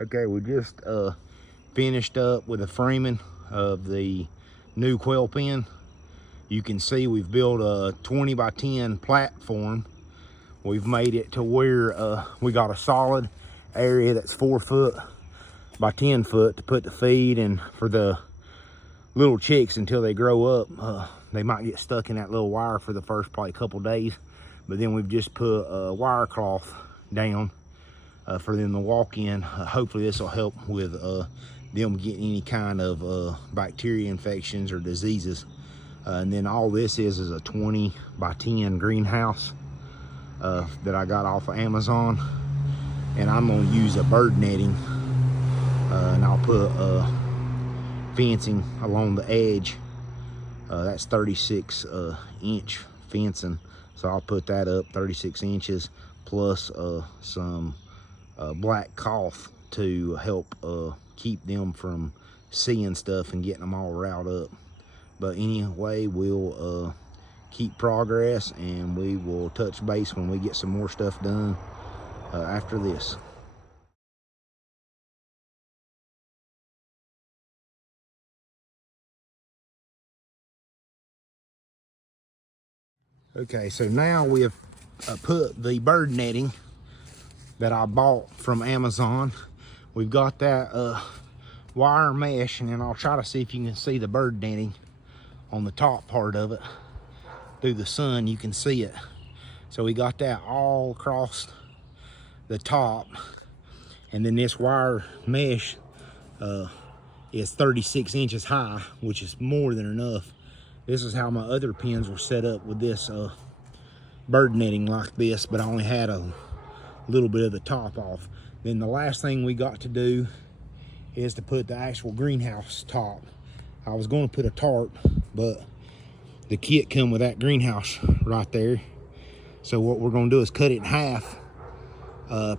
Okay, we just finished up with the framing of the new quail pen. You can see we've built a 20 by 10 platform. We've made it to where we got a solid area that's 4 foot by 10 foot to put the feed, and for the little chicks until they grow up, they might get stuck in that little wire for the first probably couple days, but then we've just put a wire cloth down for them to walk in. Hopefully this will help with them getting any kind of bacteria infections or diseases. And then all this is a 20 by 10 greenhouse that I got off of Amazon, and I'm gonna use a bird netting, and I'll put fencing along the edge. That's 36 inch fencing, so I'll put that up 36 inches plus some black cloth to help keep them from seeing stuff and getting them all riled up. But anyway, we'll keep progress, and we will touch base when we get some more stuff done after this. Okay, so now we have put the bird netting that I bought from Amazon. We've got that wire mesh, and then I'll try to see if you can see the bird netting on the top part of it. Through the sun you can see it. So we got that all across the top, and then this wire mesh is 36 inches high, which is more than enough. This is how my other pens were set up with this bird netting like this, but I only had a little bit of the top off. Then the last thing we got to do is to put the actual greenhouse top. I was going to put a tarp, but the kit come with that greenhouse right there. So what we're going to do is cut it in half,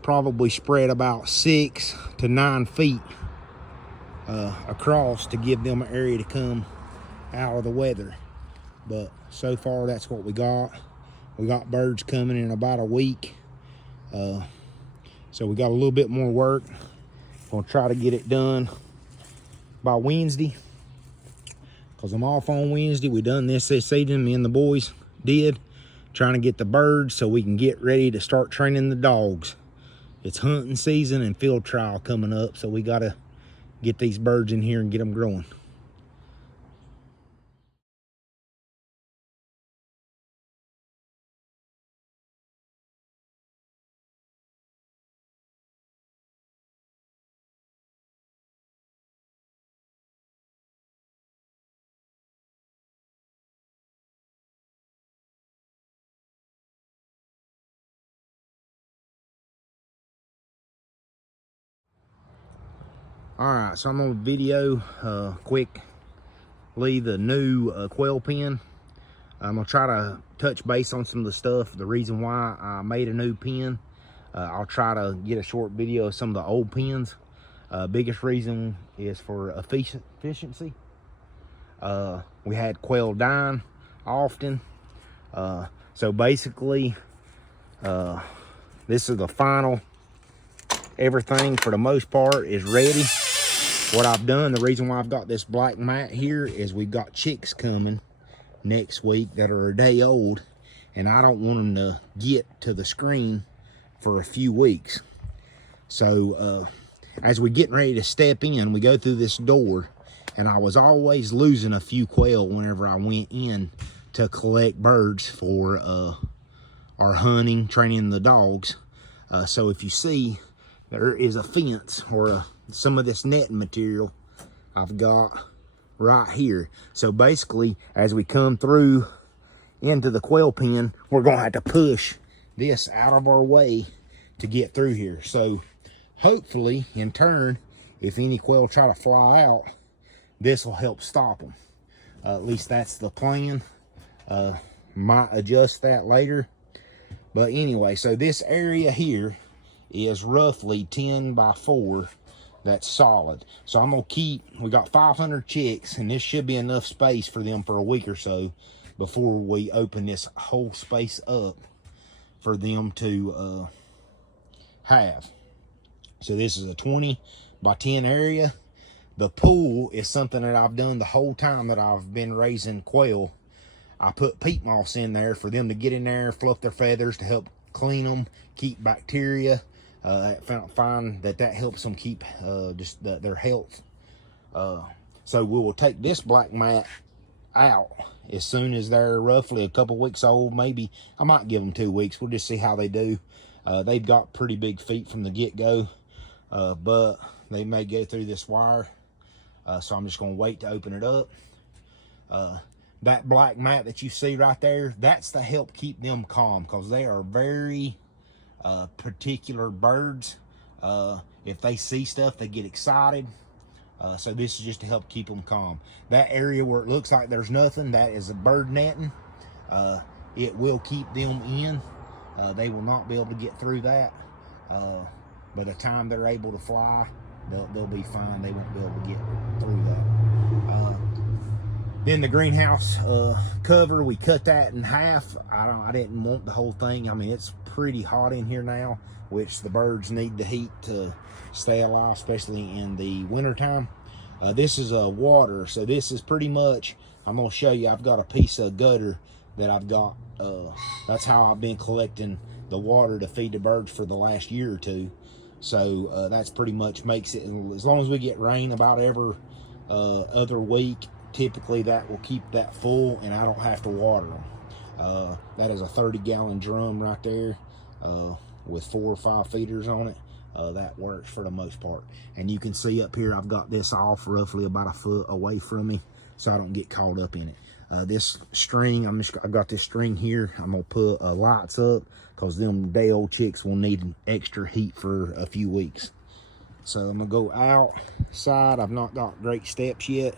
probably spread about 6 to 9 feet across to give them an area to come out of the weather. But so far that's what we got. We got birds coming in about a week. So we got a little bit more work. Gonna try to get it done by Wednesday, because I'm off on Wednesday. We done this evening, me and the boys did, trying to get the birds so we can get ready to start training the dogs. It's hunting season and field trial coming up, so we gotta get these birds in here and get them growing. All right, so I'm gonna video quickly the new quail pen. I'm gonna try to touch base on some of the stuff, the reason why I made a new pen. I'll try to get a short video of some of the old pens. Biggest reason is for efficiency. We had quail dying often. So basically, this is the final. Everything for the most part is ready. What I've done, the reason why I've got this black mat here is we've got chicks coming next week that are a day old, and I don't want them to get to the screen for a few weeks. So as we're getting ready to step in, we go through this door, and I was always losing a few quail whenever I went in to collect birds for our hunting, training the dogs. So if you see, there is a fence or some of this netting material I've got right here. So basically, as we come through into the quail pen, we're gonna have to push this out of our way to get through here. So hopefully, in turn, if any quail try to fly out, this will help stop them. At least that's the plan. Might adjust that later. But anyway, so this area here is roughly 10 by 4. That's solid. So I'm gonna keep, we got 500 chicks, and this should be enough space for them for a week or so before we open this whole space up for them to have. So this is a 20 by 10 area. The pool is something that I've done the whole time that I've been raising quail. I put peat moss in there for them to get in there, fluff their feathers to help clean them, keep bacteria. I find that helps them keep their health. So we will take this black mat out as soon as they're roughly a couple weeks old. Maybe I might give them 2 weeks. We'll just see how they do. They've got pretty big feet from the get-go, but they may go through this wire. So I'm just going to wait to open it up. That black mat that you see right there, that's to help keep them calm, because they are very particular birds. If they see stuff, they get excited. So this is just to help keep them calm. That area where it looks like there's nothing, that is a bird netting. It will keep them in. They will not be able to get through that. By the time they're able to fly, they'll be fine. They won't be able to get through that. Then the greenhouse cover, we cut that in half. I didn't want the whole thing. I mean, it's pretty hot in here now, which the birds need the heat to stay alive, especially in the wintertime. This is water, so this is pretty much, I'm going to show you, I've got a piece of gutter that I've got. That's how I've been collecting the water to feed the birds for the last year or two. So that's pretty much makes it, as long as we get rain about every other week, typically that will keep that full and I don't have to water them. That is a 30-gallon drum right there with 4 or 5 feeders on it. That works for the most part. And you can see up here, I've got this off roughly about a foot away from me so I don't get caught up in it. This string, I've got this string here. I'm gonna put lights up because them day old chicks will need extra heat for a few weeks. So I'm gonna go outside. I've not got great steps yet,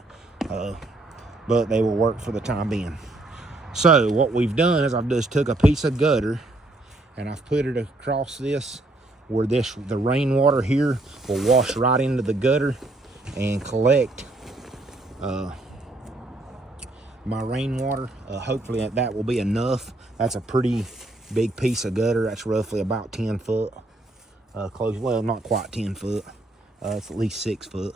but they will work for the time being. So what we've done is I've just took a piece of gutter and I've put it across this where the rainwater here will wash right into the gutter and collect my rainwater. Hopefully that will be enough. That's a pretty big piece of gutter. That's roughly about 10 foot close. Well, not quite 10 foot. It's at least 6 foot.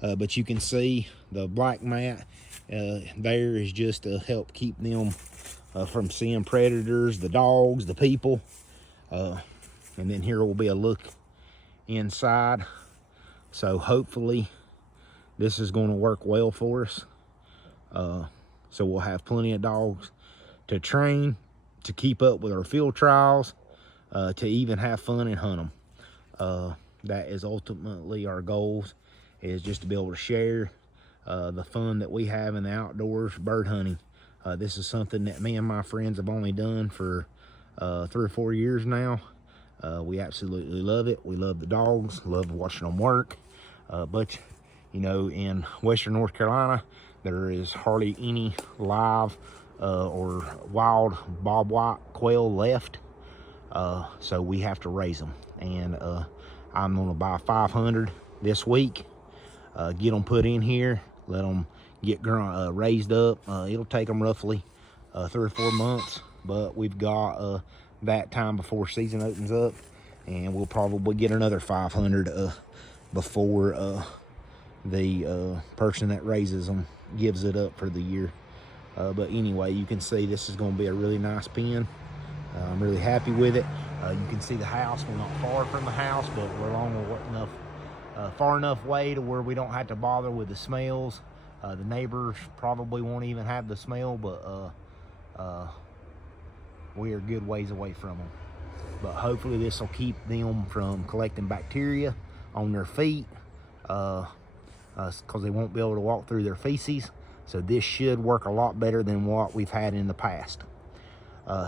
But you can see the black mat there is just to help keep them from seeing predators, the dogs, the people. And then here will be a look inside. So hopefully this is going to work well for us. So we'll have plenty of dogs to train, to keep up with our field trials, to even have fun and hunt them. That is ultimately our goals, is just to be able to share the fun that we have in the outdoors, bird hunting. This is something that me and my friends have only done for 3 or 4 years now. We absolutely love it. We love the dogs, love watching them work. But, you know, in Western North Carolina, there is hardly any live or wild bobwhite quail left. So we have to raise them. And I'm gonna buy 500 this week, get them put in here, let them get raised up. It'll take them roughly 3 or 4 months, but we've got that time before season opens up, and we'll probably get another 500 before the person that raises them gives it up for the year. But anyway, you can see this is going to be a really nice pen. I'm really happy with it. You can see the house. We're not far from the house, but we're far enough way to where we don't have to bother with the smells. The neighbors probably won't even have the smell, but we are good ways away from them. But hopefully this will keep them from collecting bacteria on their feet, because they won't be able to walk through their feces. So this should work a lot better than what we've had in the past.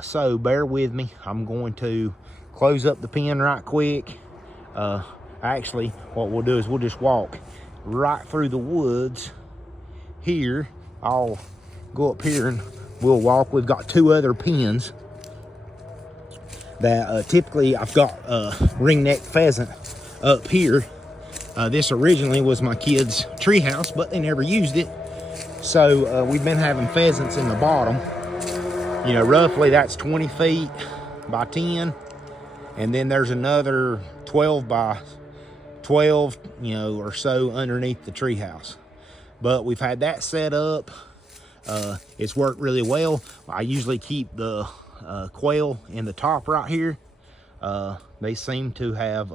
So bear with me. I'm going to close up the pen right quick. Actually, what we'll do is we'll just walk right through the woods here. I'll go up here and we'll walk. We've got 2 other pens that typically I've got ringneck pheasant up here. This originally was my kids' tree house, but they never used it. So we've been having pheasants in the bottom. You know, roughly that's 20 feet by 10. And then there's another 12 by 12, you know, or so underneath the treehouse. But we've had that set up. It's worked really well. I usually keep the quail in the top right here. They seem to have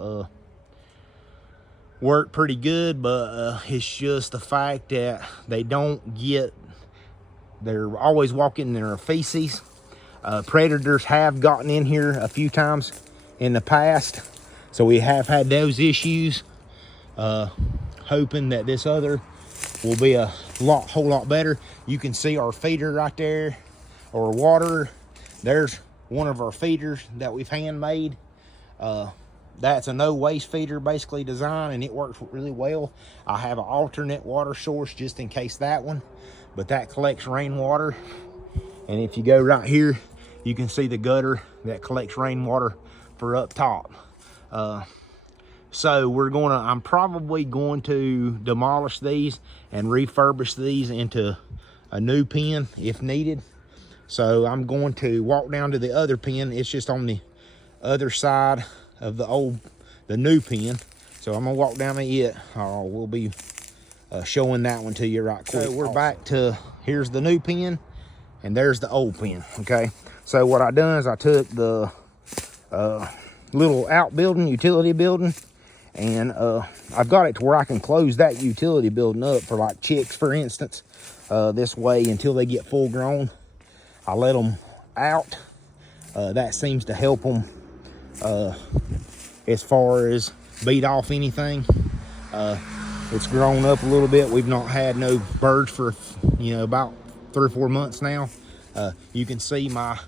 worked pretty good, but it's just the fact that they don't get, they're always walking in their feces. Predators have gotten in here a few times in the past, so we have had those issues. Hoping that this other will be a whole lot better. You can see our feeder right there, or water. There's one of our feeders that we've handmade. That's a no waste feeder basically design, and it works really well. I have an alternate water source just in case that one, but that collects rainwater. And if you go right here, you can see the gutter that collects rainwater for up top. So I'm probably going to demolish these and refurbish these into a new pen if needed. So I'm going to walk down to the other pen. It's just on the other side of the new pen. So I'm gonna walk down to it. We'll be showing that one to you right quick. So we're back to, here's the new pen and there's the old pen, okay? So what I done is I took the little outbuilding, utility building, and I've got it to where I can close that utility building up for like chicks, for instance. This way, until they get full grown, I let them out. That seems to help them as far as beat off anything. It's grown up a little bit. We've not had no birds for, you know, about 3 or 4 months now. You can see my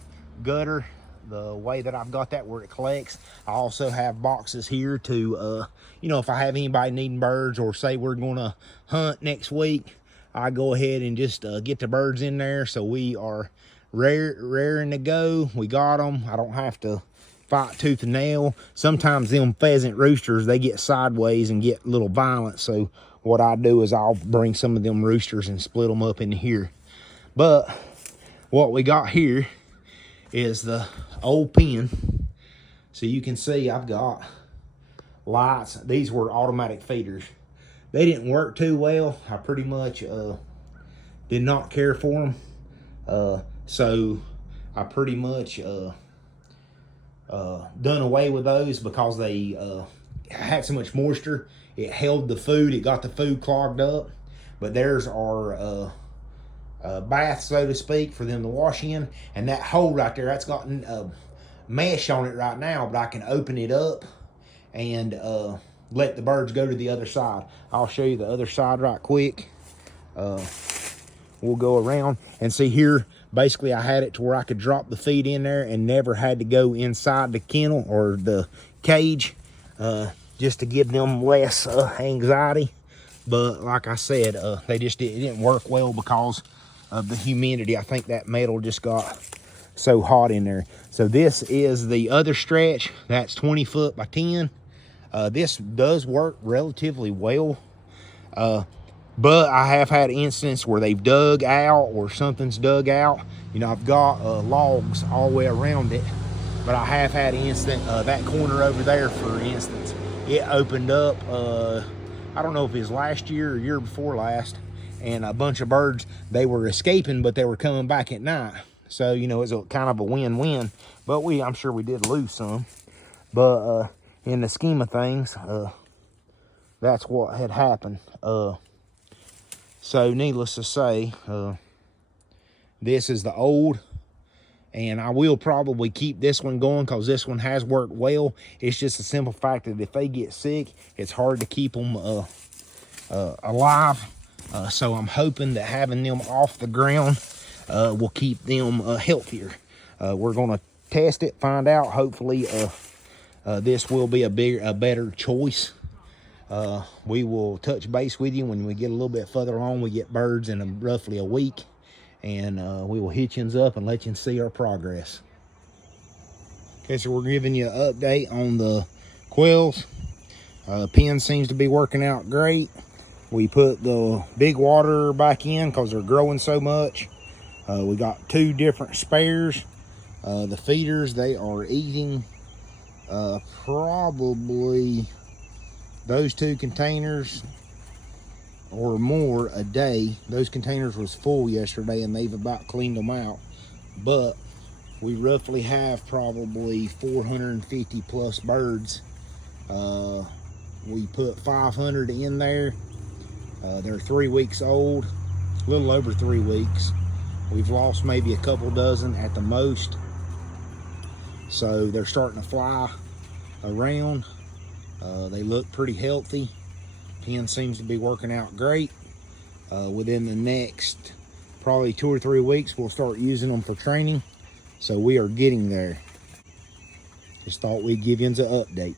gutter, the way that I've got that where it collects. I also have boxes here to, you know, if I have anybody needing birds, or say we're gonna hunt next week, I go ahead and just get the birds in there. So we are raring to go. We got them. I don't have to fight tooth and nail. Sometimes them pheasant roosters, they get sideways and get a little violent. So what I do is I'll bring some of them roosters and split them up into here. But what we got here is the old pen. So you can see I've got lights. These were automatic feeders. They didn't work too well. I pretty much did not care for them. So I pretty much done away with those because they had so much moisture. It held the food. It got the food clogged up. But there's our bath, so to speak, for them to wash in. And that hole right there, that's got mesh on it right now, but I can open it up and let the birds go to the other side. I'll show you the other side right quick. We'll go around and see here. Basically, I had it to where I could drop the feed in there and never had to go inside the kennel or the cage, just to give them less anxiety. But like I said, it didn't work well because of the humidity. I think that metal just got so hot in there. So this is the other stretch. That's 20 foot by 10. This does work relatively well. But I have had instances where they've dug out or something's dug out. You know, I've got logs all the way around it. But I have had that corner over there, for instance, it opened up, I don't know if it was last year or year before last, and a bunch of birds, they were escaping, but they were coming back at night. So, you know, it's a kind of a win-win. But I'm sure we did lose some. But in the scheme of things, that's what had happened. So needless to say, this is the old, and I will probably keep this one going because this one has worked well. It's just a simple fact that if they get sick, it's hard to keep them alive. So I'm hoping that having them off the ground will keep them healthier. We're going to test it, find out. Hopefully this will be a better choice. We will touch base with you when we get a little bit further along. We get birds in roughly a week, and we will hit you up and let you see our progress. Okay, so we're giving you an update on the quails. Pen seems to be working out great. We put the big water back in because they're growing so much. We got 2 different spares. The feeders, they are eating probably those 2 containers or more a day. Those containers was full yesterday and they've about cleaned them out, but we roughly have probably 450 plus birds. We put 500 in there. They're 3 weeks old, a little over 3 weeks. We've lost maybe a couple dozen at the most, so they're starting to fly around. They look pretty healthy. Pen seems to be working out great. Within the next probably 2 or 3 weeks, we'll start using them for training. So we are getting there. Just thought we'd give you an update.